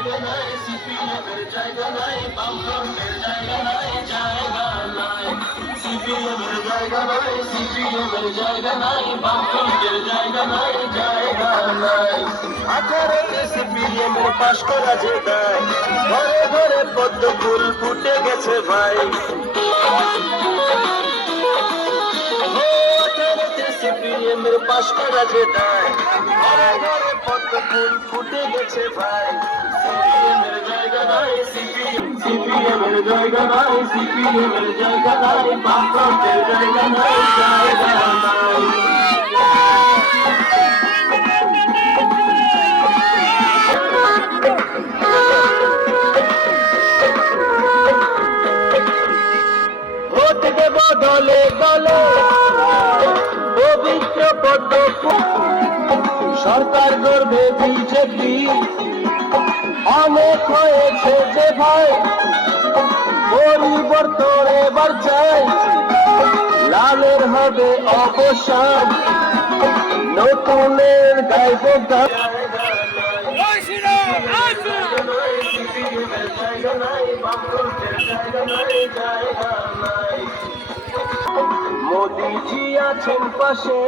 জায়গা নাই, সিপিএমের জায়গা নাই, বামফ্রন্টের জায়গা নাই, জায়গা নাই। সিপিএমের জায়গা নাই, সিপিএমের জায়গা নাই, বামফ্রন্টের জায়গা নাই, জায়গা নাই। 18-তে সিপিএমের পাশ করা যে দায়, ঘরে ঘরে পদ্ম ফুল ফুটে গেছে ভাই। সিপিএমের পাশ করা যে দায়, ঘরে ঘরে পদ্ম ফুল ফুটে গেছে ভাই। সিপিএমের জায়গা নাই, সিপিএমের জায়গা নাই, সিপিএমের জায়গা নাই, বামফ্রন্টের জায়গা নাই, জায়গা নাই। ভোট দেব দলে দলে, পবিত্র পদ্ম সরকার গর্বে বিজেপি। অনেক হয়েছে যে ভাই, পরিবর্তন এবার চাই। লালের হবে অবসান, নতুনের গাইব গান। মোদিজি আছেন পাশে।